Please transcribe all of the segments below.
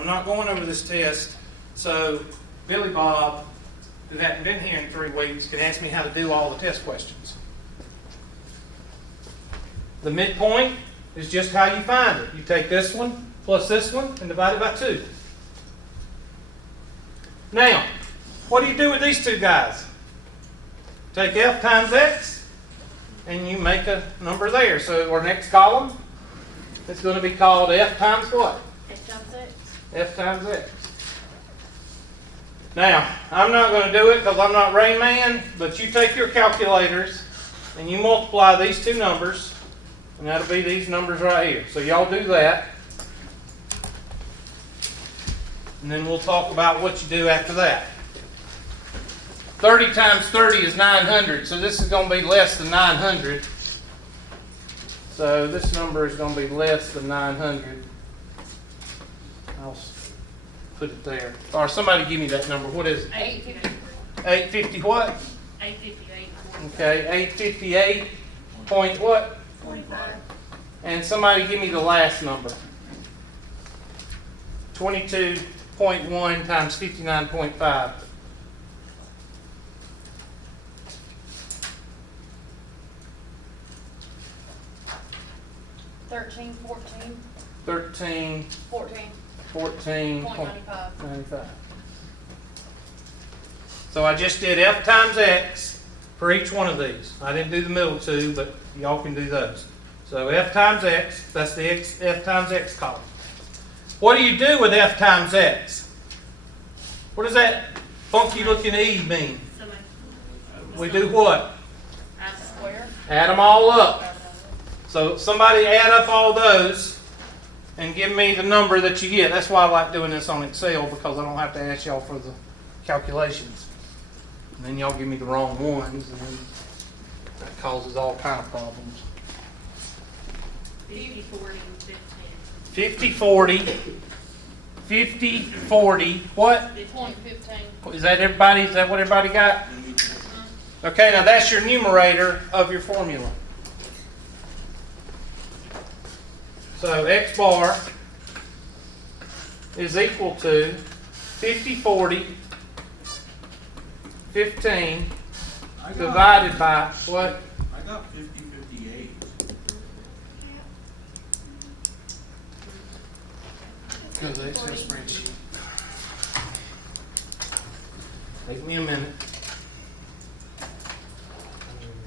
I'm not going over this test, so Billy Bob, who hadn't been here in 3 weeks, can ask me how to do all the test questions. The midpoint is just how you find it. You take this one plus this one and divide it by 2. Now, what do you do with these two guys? Take f times x, and you make a number there. So our next column is going to be called f times what? F times x. F times x. Now, I'm not going to do it because I'm not Rain Man, but you take your calculators and you multiply these two numbers, and that'll be these numbers right here. So y'all do that. And then we'll talk about what you do after that. 30 times 30 is 900, so this is going to be less than 900. So this number is going to be less than 900. I'll put it there. Or somebody give me that number. What is it? 850. 850 what? 858. Okay, 858 point what? 45. And somebody give me the last number. 22.1 times 59.5. 13, 14, 13, 14, 14.95. 0.95. So I just did f times x for each one of these. I didn't do the middle two, but y'all can do those. So f times x, that's the f times x column. What do you do with f times x? What does that funky looking e mean? We do what? Add the square. Add them all up. So somebody add up all those and give me the number that you get. That's why I like doing this on Excel, because I don't have to ask y'all for the calculations. And then y'all give me the wrong ones, and then that causes all kind of problems. 50, 40, 15. 50, 40, 50, 40, what? 15. Is that everybody? Is that what everybody got? Okay, now that's your numerator of your formula. So x bar is equal to 50, 40, 15 divided by what? I got 50, 58. Go to the Excel spreadsheet. Take me a minute.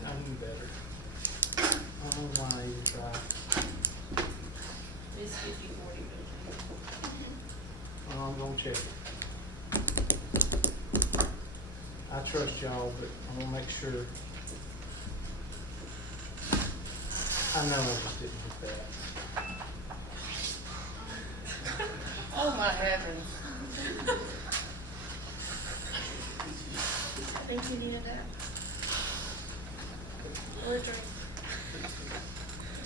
I knew better. Oh my, God. It's 50, 40, 15. I'm going to check it. I trust y'all, but I'm going to make sure. I know I just didn't get that. Oh my heavens. I think you needed that. Or a drink.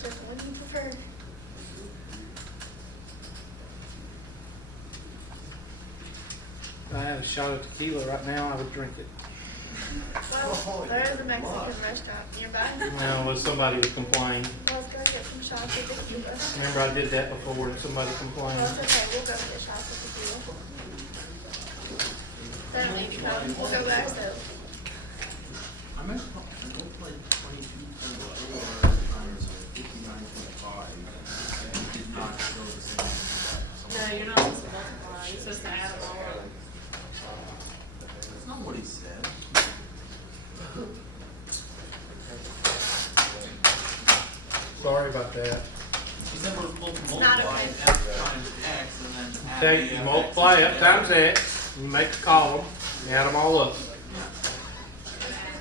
Just one you prefer. If I had a shot of tequila right now, I would drink it. Well, there is a Mexican restaurant nearby. Now, was somebody would complain. Let's go get some shots of tequila. Remember, I did that before and somebody Well, complained. it's okay. We'll go get shots of tequila. Don't need to come. We'll go by ourselves. I meant to go like 22.4 times 59.5. It did not show the same. No, you're not supposed to multiply. You're supposed to add them all up. That's not what he said. Sorry about that. He said we're supposed to not multiply okay. f times x and then add Okay, the you f multiply x. f times x, you make a column, you add them all up. Add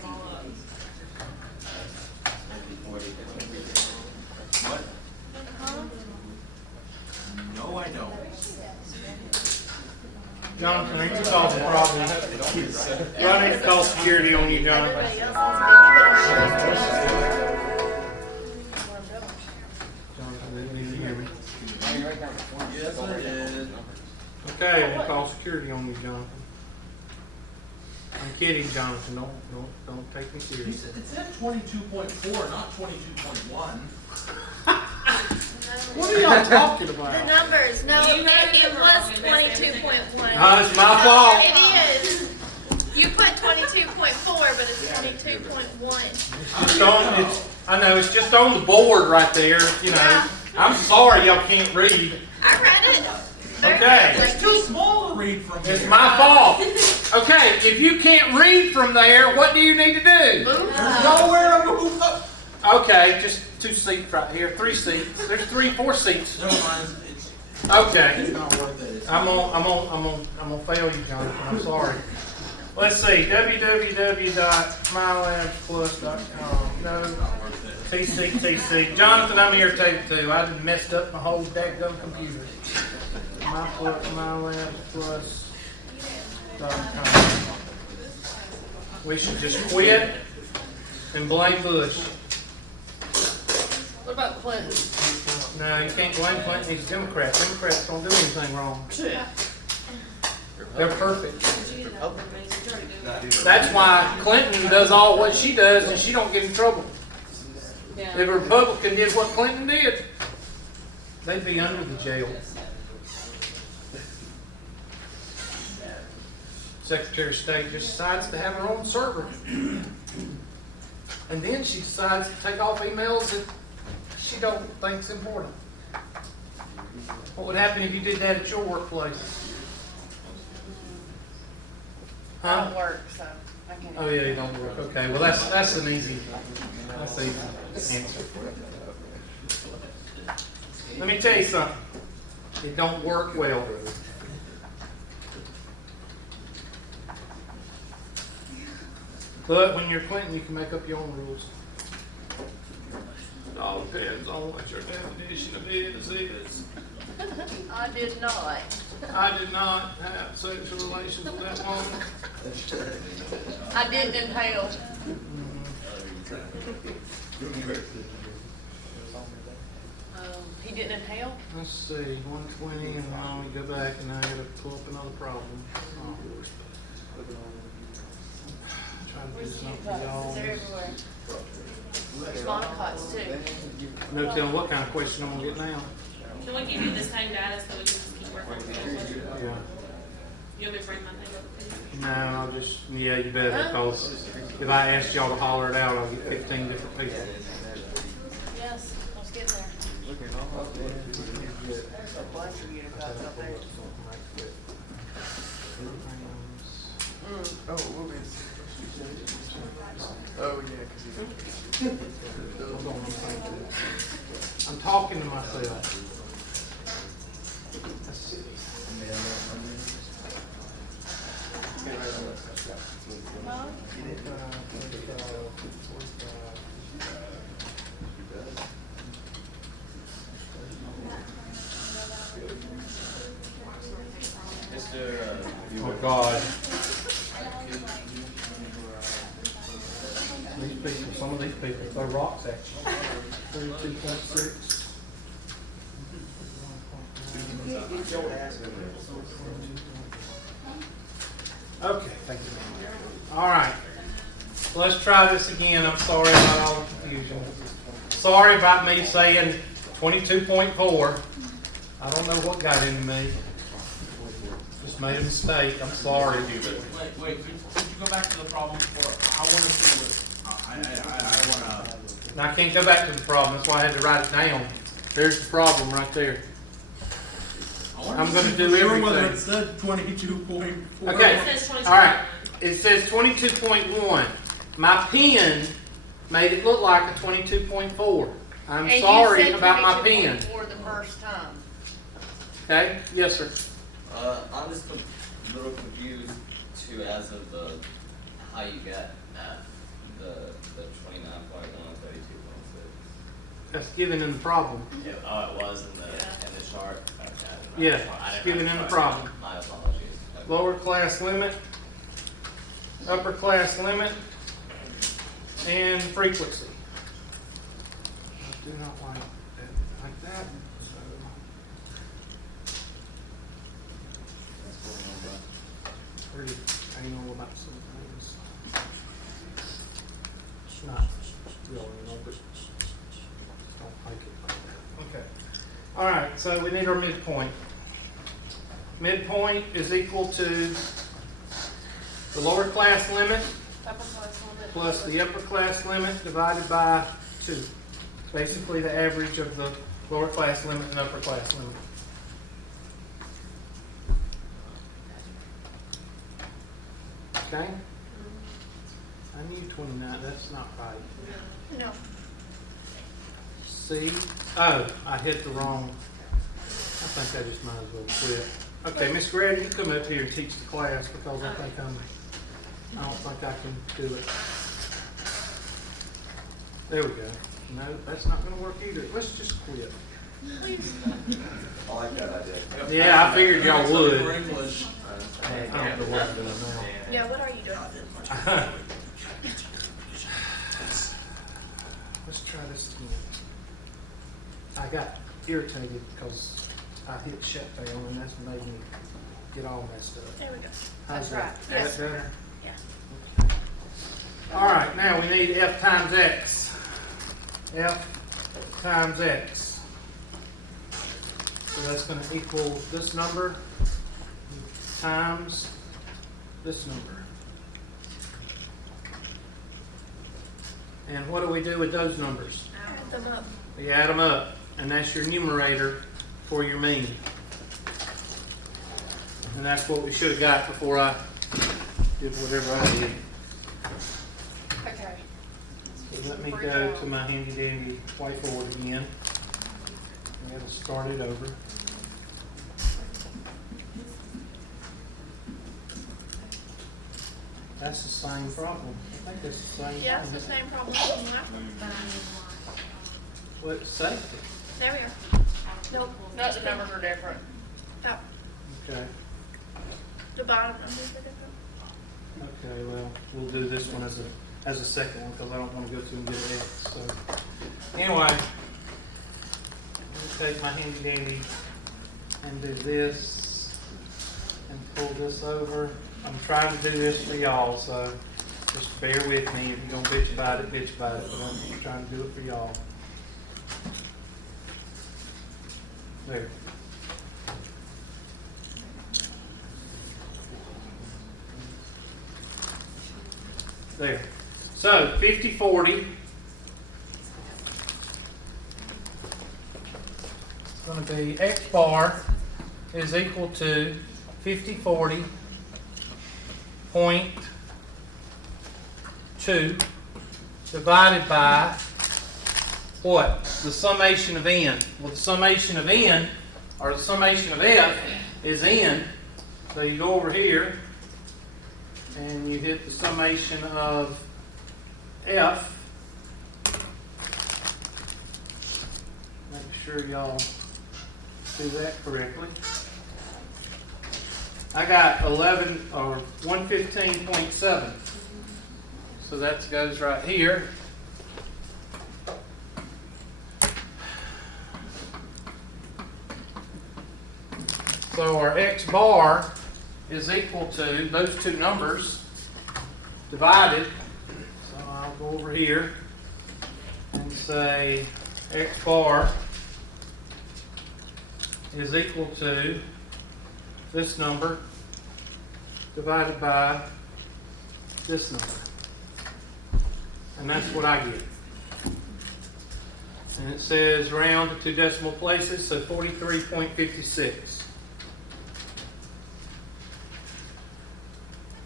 them all up. What? No, I don't. Jonathan, are you causing problems? Do I need to call security on you, Jonathan? Everybody else needs to be Jonathan, you need to hear me. Yes, I did. Okay, I'm gonna call security on you, Jonathan. I'm kidding, Jonathan. Don't take me He serious. said, it said 22.4, not 22.1. What are y'all talking The about? numbers. No, You know it you were was wrong. 20. It's my fault. It is. You put 22.4, but it's 22.1. Just on, I know, it's just on the board right there, you know. Yeah. I'm sorry y'all can't read. I read it. Okay. It's too small to read from It's here. my fault. Okay, if you can't read from there, what do you need to do? There's nowhere to move up. Okay, just 2 seats right here, 3 seats. There's 4 seats. Never mind. Okay. It's not worth it. I'm gonna fail you, Jonathan. I'm sorry. Let's see, www.mylabsplus.com. No, It's not worth it. TC. Jonathan, I'm irritated too. I done messed up my whole dadgum computer. mylabsplus.com. We should just quit and blame Bush. What about Clinton? No, you can't blame Clinton. He's a Democrat. Democrats don't do anything wrong. They're perfect. That's why Clinton does all what she does and she don't get in trouble. If a Republican did what Clinton did, they'd be under the jail. Secretary of State just decides to have her own server. And then she decides to take off emails that she don't think's important. What would happen if you did that at your workplace? I don't work, so I can't. Oh yeah, you don't work. Okay, well that's an easy answer. Let me tell you something. It don't work well. But when you're Clinton, you can make up your own rules. It all depends on what your definition of is. I did not. I did not have sexual relations with that woman. I didn't inhale. He didn't inhale? Let's see, 120, and now we go back, and now I gotta pull up another problem. Trying to do Where's the something cute for cups? y'all. They're everywhere. There's monocots too. No telling what kind of question I'm gonna get now. Can we give you the same data so we can just keep working with it? Yeah. You want me to bring my thing over, please? No, I'll just, yeah, you better, because if I asked y'all to holler it out, I'll get 15 different people. Yes, let's get there. There's a bunch of you guys up there. Oh, we'll be. Oh, yeah, because I'm talking to myself. Let's see. Oh God. These people, some of these people throw rocks at you. 32.6. Okay, thank you. All right. So let's try this again. I'm sorry about all the confusion. Sorry about me saying 22.4. I don't know what got into me. Just made a mistake. I'm sorry. Wait, could you go back to the problem before? I want to see what, I want to. Now I can't go back to the problem. That's why I had to write it down. There's the problem right there. I'm going to do everything. Whether it said 22.4. Okay. It says 22. All right. It says 22.1. My pen made it look like a 22.4. I'm And sorry you said about my pen. 22.4 the first time. Okay? Yes, sir. I'm just a little confused too as of how you got at the 29.1, 32.6. That's given in the problem. Yeah, oh, it was in the chart. Okay, Yeah, I it's didn't given write in the chart. problem. My apologies. Okay. Lower class limit, upper class limit, and frequency. I do not like that. Pretty anal about some things. It's not really, but don't like it like that. Okay. All right, so we need our midpoint. midpoint is equal to the lower class limit Upper class limit. plus the upper class limit divided by 2. It's basically the average of the lower class limit and upper class limit. Okay? I knew 29, that's not right. No. C, oh, I hit the wrong, I think I just might as well quit. Okay, Miss Grady, you come up here and teach the class because I don't think I can do it. There we go. No, that's not gonna work either. Let's just quit. I like that idea. Yeah, I figured y'all would. For English. I don't know what I'm doing Yeah, what are you doing? now. Let's try this again. I got irritated because I hit shutdown and that's made me get all messed up. There we go. How's That's that? right. Is Yes. that better? Yeah. All right, now we need f times x. F times x. So that's going to equal this number times this number. And what do we do with those numbers? Add them up. We add them up, and that's your numerator for your mean. And that's what we should have got before I did whatever I did. Okay. So let me go to my handy dandy whiteboard again. I got to start it over. That's the same problem. I think that's the same. Yeah, it's the problem. same problem as the last one. What, safety? There we go. Nope. No, the numbers are different. Oh, Okay. the bottom numbers are different. Okay, well, we'll do this one as a second one because I don't want to go through and get X. So anyway, let me take my handy dandy and do this and pull this over. I'm trying to do this for y'all, so just bear with me. If you don't bitch about it, bitch about it. But I'm trying to do it for y'all. There. There. So 50-40. It's going to be x bar is equal to 50-40 point 2 divided by what? The summation of n. Well, the summation of n, or the summation of f, is n. So you go over here and you hit the summation of f. Make sure y'all do that correctly. I got 11 or 115.7. So that goes right here. So our x bar is equal to those two numbers divided. So I'll go over here and say x bar is equal to this number divided by this number. And that's what I get. And it says round to 2 decimal places, so 43.56.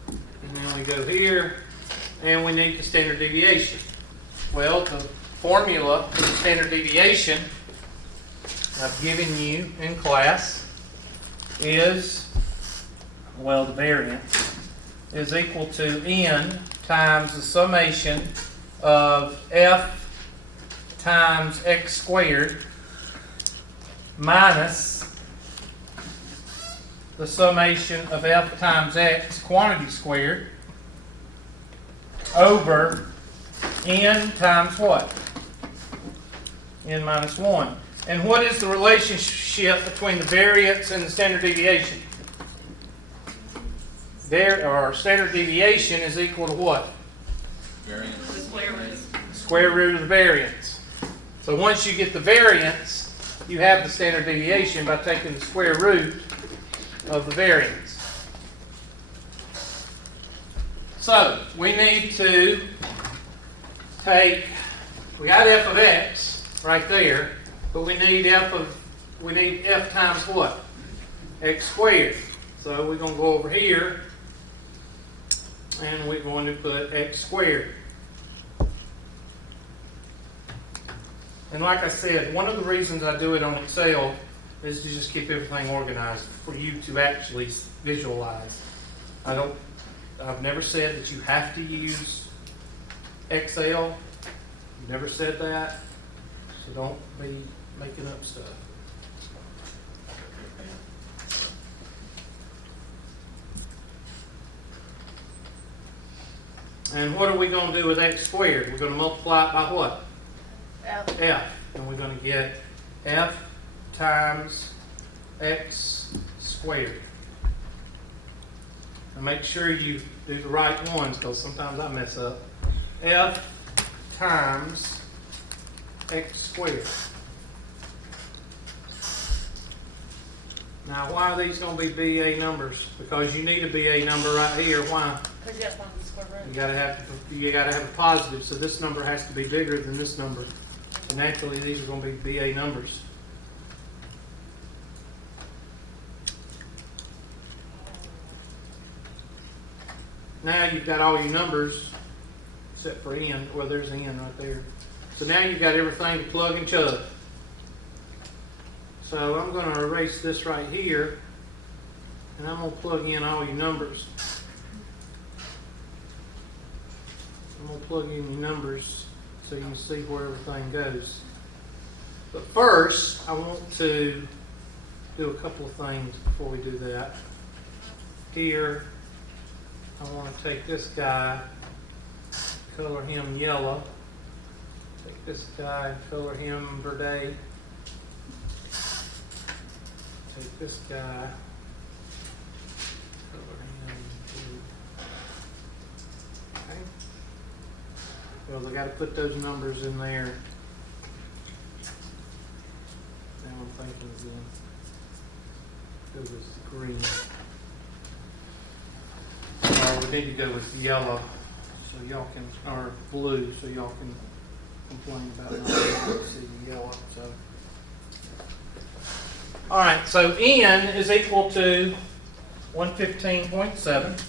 And then we go here, and we need the standard deviation. Well, the formula for the standard deviation I've given you in class is, well, the variance is equal to n times the summation of f times x squared minus the summation of f times x quantity squared over n times what? N minus 1. And what is the relationship between the variance and the standard deviation? Standard deviation is equal to what? Variance. The square root. Square root of the variance. So once you get the variance, you have the standard deviation by taking the square root of the variance. So, we need to take, we got f of x right there, but we need f times what? X squared. So we're going to go over here, and we're going to put x squared. And like I said, one of the reasons I do it on Excel is to just keep everything organized for you to actually visualize. I've never said that you have to use Excel. Never said that. So don't be making up stuff. And what are we going to do with x squared? We're going to multiply it by what? F. F. And we're going to get f times x squared. And make sure you do the right ones, because sometimes I mess up. F times x squared. Now, why are these going to be BA numbers? Because you need a BA number right here. Why? Because you have to find the square root. You gotta have a positive, so this number has to be bigger than this number. So naturally, these are going to be BA numbers. Now you've got all your numbers, except for n. Well, there's n right there. So now you've got everything to plug and chug. So I'm going to erase this right here, and I'm going to plug in all your numbers. I'm going to plug in your numbers so you can see where everything goes. But first, I want to do a couple of things before we do that. Here, I want to take this guy, color him yellow. Take this guy and color him verde. Take this guy, color him blue. Okay. Well, I got to put those numbers in there. Now I'm thinking again. Go with green. Or we need to go with yellow, so y'all can, or blue, so y'all can complain about not being able to see yellow. So. All right, so n is equal to 115.7.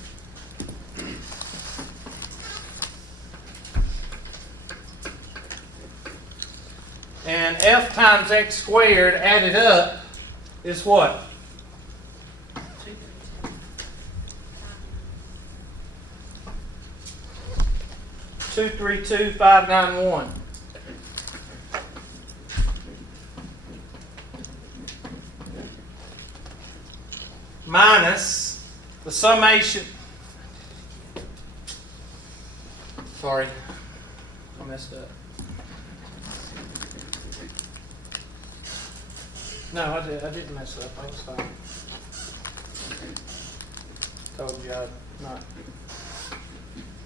And f times x squared added up is what? 232,591. Minus the summation. Sorry, I messed up. No, I didn't mess up. I was fine. Told you I'd not.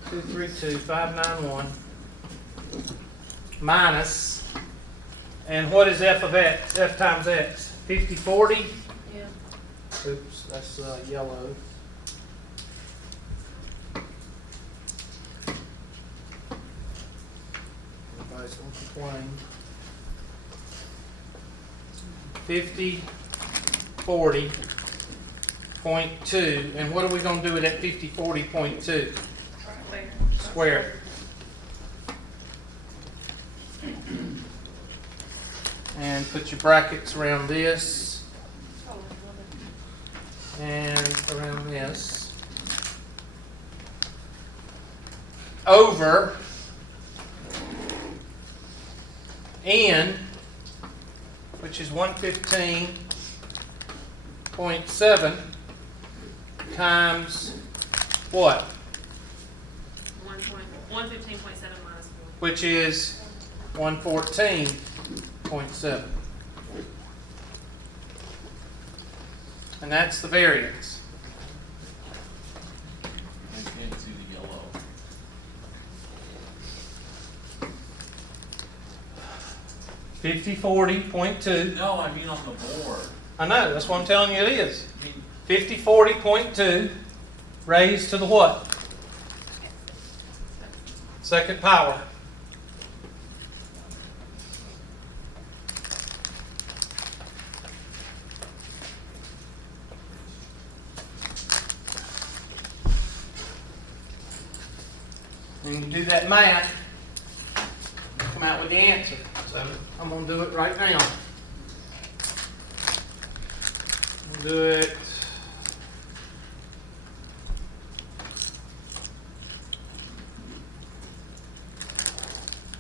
232,591 minus, and what is f of x? F times x. 5040. Yeah. Oops, that's yellow. Everybody's gonna complain. 5040.2, and what are we gonna do with that 5040.2? Square. And put your brackets around this and around this. Over n, which is 115.7 times what? 115.7 minus 4. Which is 114.7. And that's the variance. I can't see the yellow. .2. No, I mean on the board. I know, that's what I'm telling you it is. I mean, 5040.2 raised to the what? Second power. And you can do that math, come out with the answer. So I'm going to do it right now. We'll do it.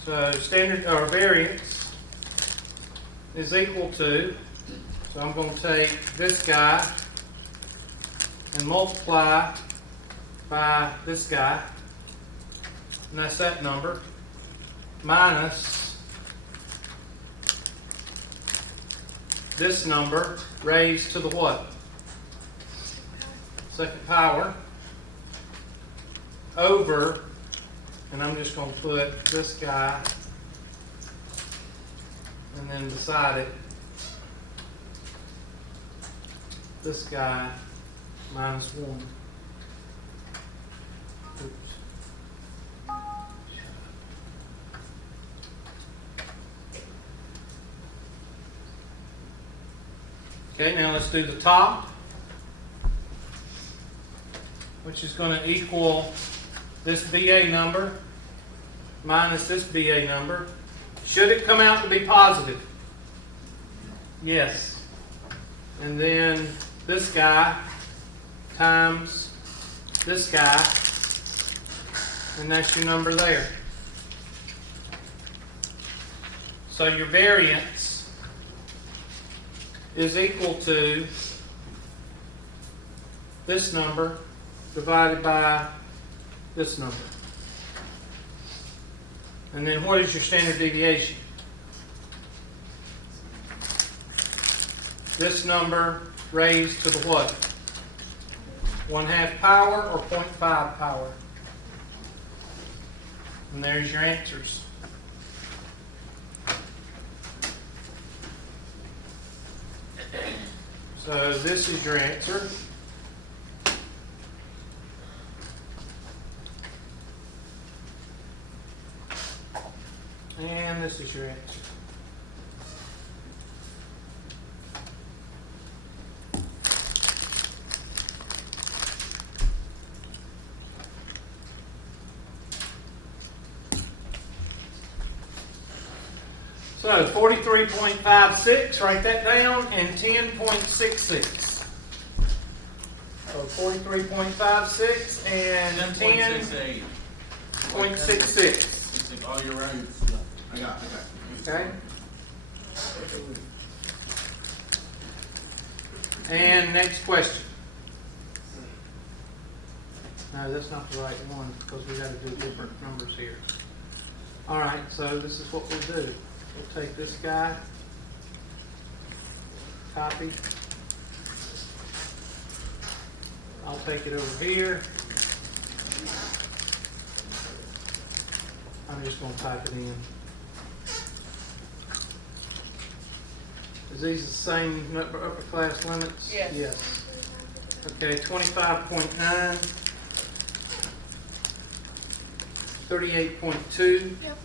So standard or variance is equal to, so I'm going to take this guy and multiply by this guy, and that's that number, minus this number raised to the what? Second power, over, and I'm just going to put this guy and then beside it this guy minus 1. Oops. Okay, now let's do the top, which is going to equal this BA number minus this BA number. Should it come out to be positive? Yes. And then this guy times this guy, and that's your number there. So your variance is equal to this number divided by this number. And then what is your standard deviation? This number raised to the what? 1/2 power or 0.5 power? And there's your answers. So this is your answer. And this is your answer. So 43.56, write that down, and 10.66. So 43.56 and 10.66. Oh, you're right. I got it. Okay? And next question. No, that's not the right one because we got to do different numbers here. All right, so this is what we'll do. We'll take this guy, copy. I'll take it over here. I'm just going to type it in. Is these the same upper class limits? Yes. Yes. Okay, 25.9, 38.2, Yep.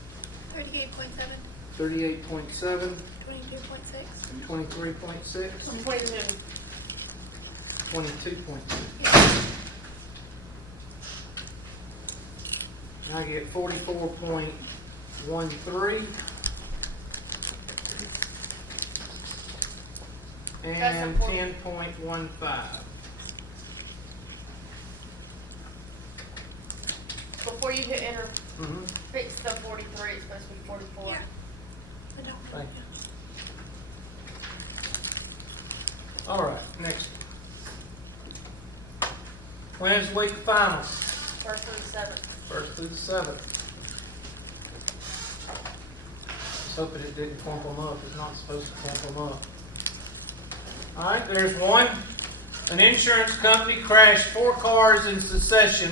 38.7, 38.7, 22.6. 23.6, 22. 22.2. Yeah. I get 44.13 and 10.15. Before you hit enter, Mm-hmm. fix the 43, it's supposed to be 44. Yeah. I don't. Thank you. All right, next. When's week finals? First through the 7th. 1st through the 7th. Just hoping it didn't clump them up. It's not supposed to clump them up. All right, there's one. An insurance company crashed 4 cars in succession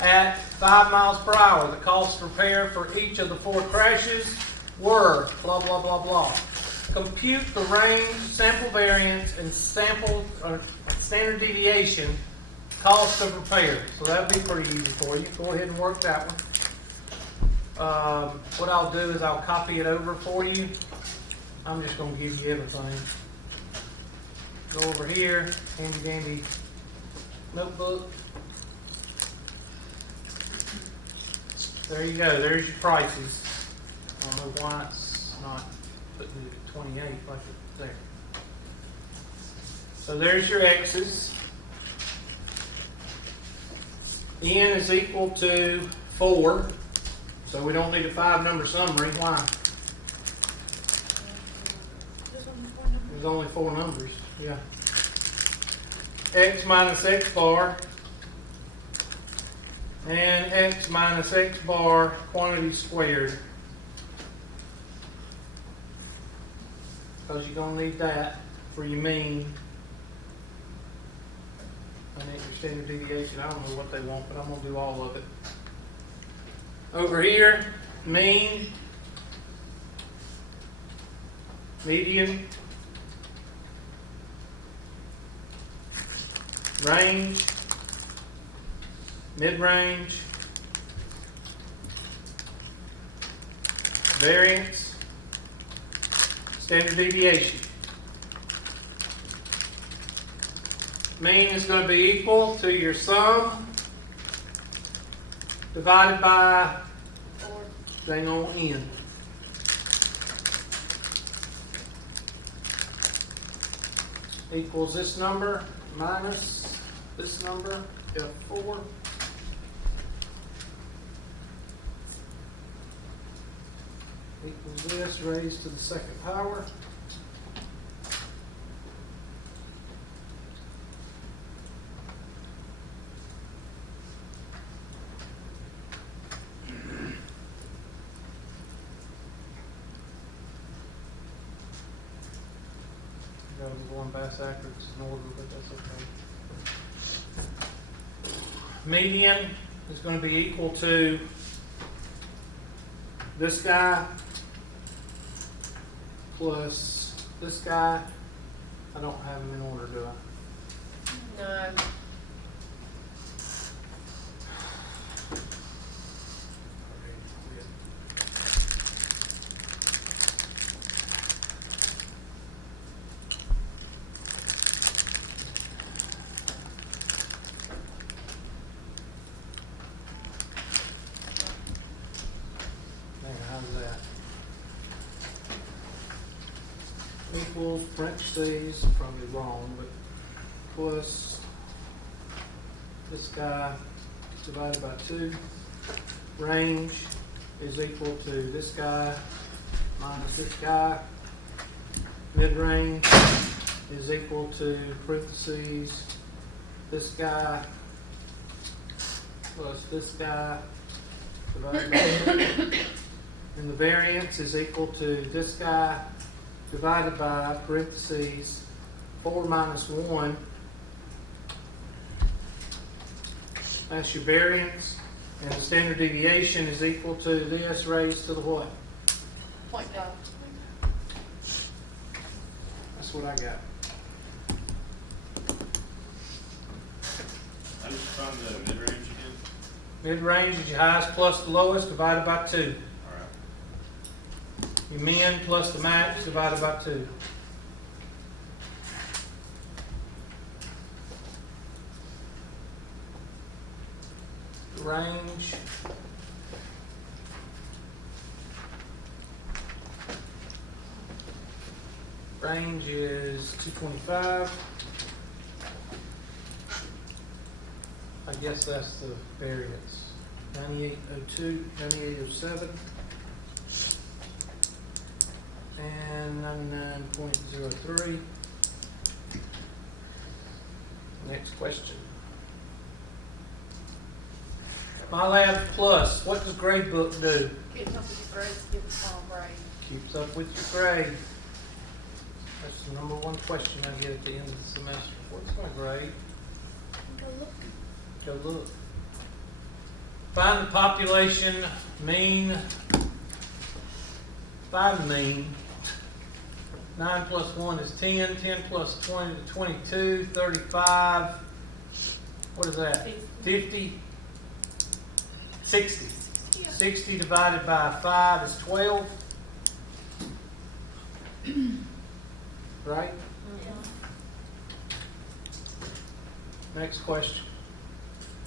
at 5 miles per hour. The cost of repair for each of the 4 crashes were blah, blah, blah, blah. Compute the range, sample variance, and sample standard deviation, cost of repair. So that'll be pretty easy for you. Go ahead and work that one. What I'll do is I'll copy it over for you. I'm just going to give you everything. Go over here, handy dandy notebook. There you go, there's your prices. I don't know why it's not putting it at 28 like it's there. So there's your X's. N is equal to 4. So we don't need a 5-number summary. Why? There's only 4 numbers. Yeah. X minus X bar and X minus X bar quantity squared. Because you're going to need that for your mean. And then your standard deviation. I don't know what they want, but I'm going to do all of it. Over here, mean, median, range, mid-range, variance, standard deviation. Mean is going to be equal to your sum divided by thing on N. Equals this number minus this number, F4. Equals this raised to the second power. I was going past accuracy in order, but that's okay. Median is going to be equal to this guy plus this guy. I don't have them in order, do I? No. How's that? Equals parentheses, probably wrong, but plus this guy divided by 2. Range is equal to this guy minus this guy. Mid-range is equal to parentheses this guy plus this guy divided by 2. And the variance is equal to this guy divided by parentheses 4 minus 1. That's your variance. And the standard deviation is equal to this raised to the what? 0.5. That's what I got. How did you find the mid-range again? Mid-range is your highest plus the lowest divided by 2. Your min plus the max divided by 2. Range is 225. I guess that's the variance. 9802, 9807. And 99.03. Next question. MyLab Plus, what does Gradebook do? Keep up with your grades, give us all grade. Keeps up with your grade. That's the number one question I get at the end of the semester. What's my grade? Go look. Go look. Find the population mean. Find the mean 9 plus 1 is 10, 10 plus 20 to 22, 35, what is that? 50, 60. 60 divided by 5 is 12. Right? Next question.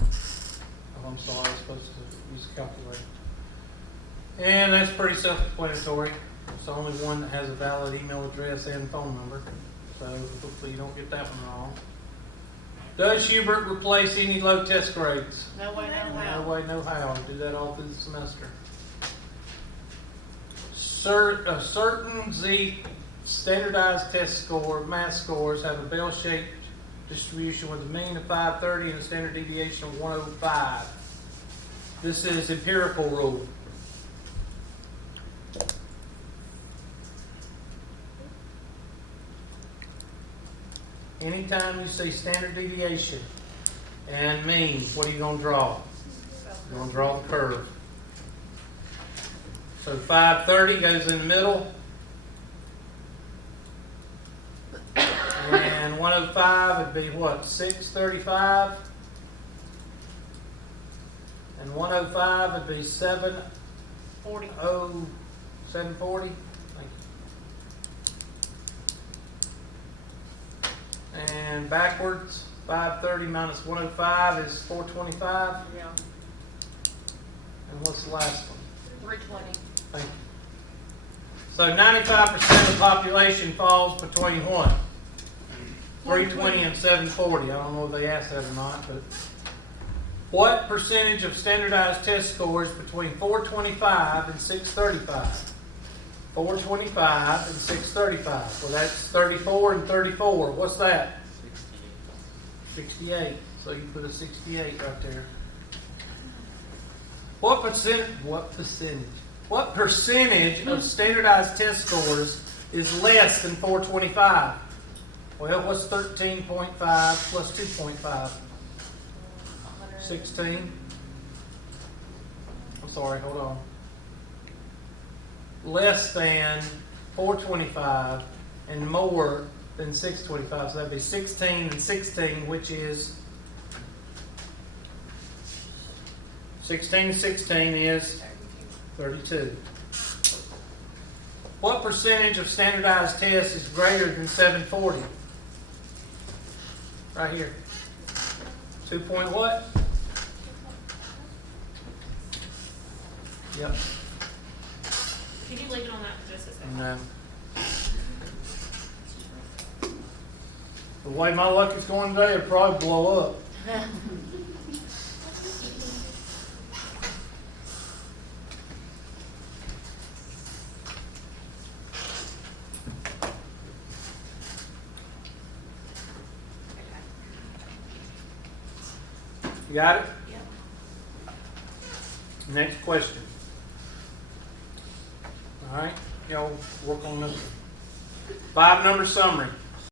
Oh, I'm sorry, I was supposed to use a calculator. And that's pretty self-explanatory. It's the only one that has a valid email address and phone number. So hopefully you don't get that one wrong. Does Hubert replace any low test grades? No way, no No how. way, no how. Do that all through the semester. A certain Z standardized test score, math scores, have a bell-shaped distribution with a mean of 530 and a standard deviation of 105. This is empirical rule. Anytime you see standard deviation and mean, what are you going to draw? You're going to draw the curve. So 530 goes in the middle. And 105 would be what? 635. And 105 would be 40. 740. Thank you. And backwards, 530 minus 105 is 425. Yeah. And what's the last one? 320. Thank you. So 95% of the population falls between what? 320 and 740. I don't know if they asked that or not, but what percentage of standardized test scores between 425 and 635? 425 and 635. Well, that's 34 and 34. What's that? 68. So you put a 68 right there. What percentage of standardized test scores is less than 425? Well, what's 13.5 plus 2.5? 16. I'm sorry, hold on. Less than 425 and more than 625. So that'd be 16 and 16, which is 16 and 16 is 32. What percentage of standardized tests is greater than 740? Right here. 2 point what? Yep. Can you leave it on that for just a second? No. The way my luck is going today, it'll probably blow up. You got it? Yep. Next question. All right, y'all work on this. 5-number summary.